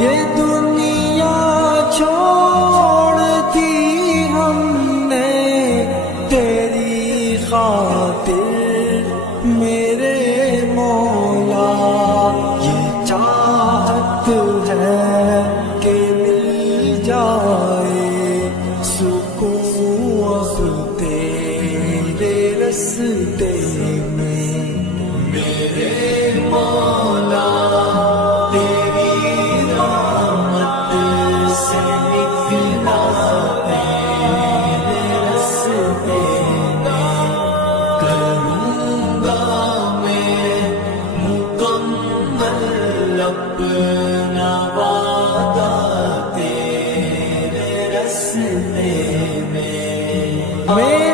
ये दुनिया छोड़ दी हमने तेरी खातिर मेरे मौला। ये चाहत है कि मिल जाए सुकून अब तेरे रस्ते में मेरे मौला। तेरी रहमत से निकला तेरे रस्ते में, करूँगा मैं मुकम्मल अपना वादा तेरे रस्ते में।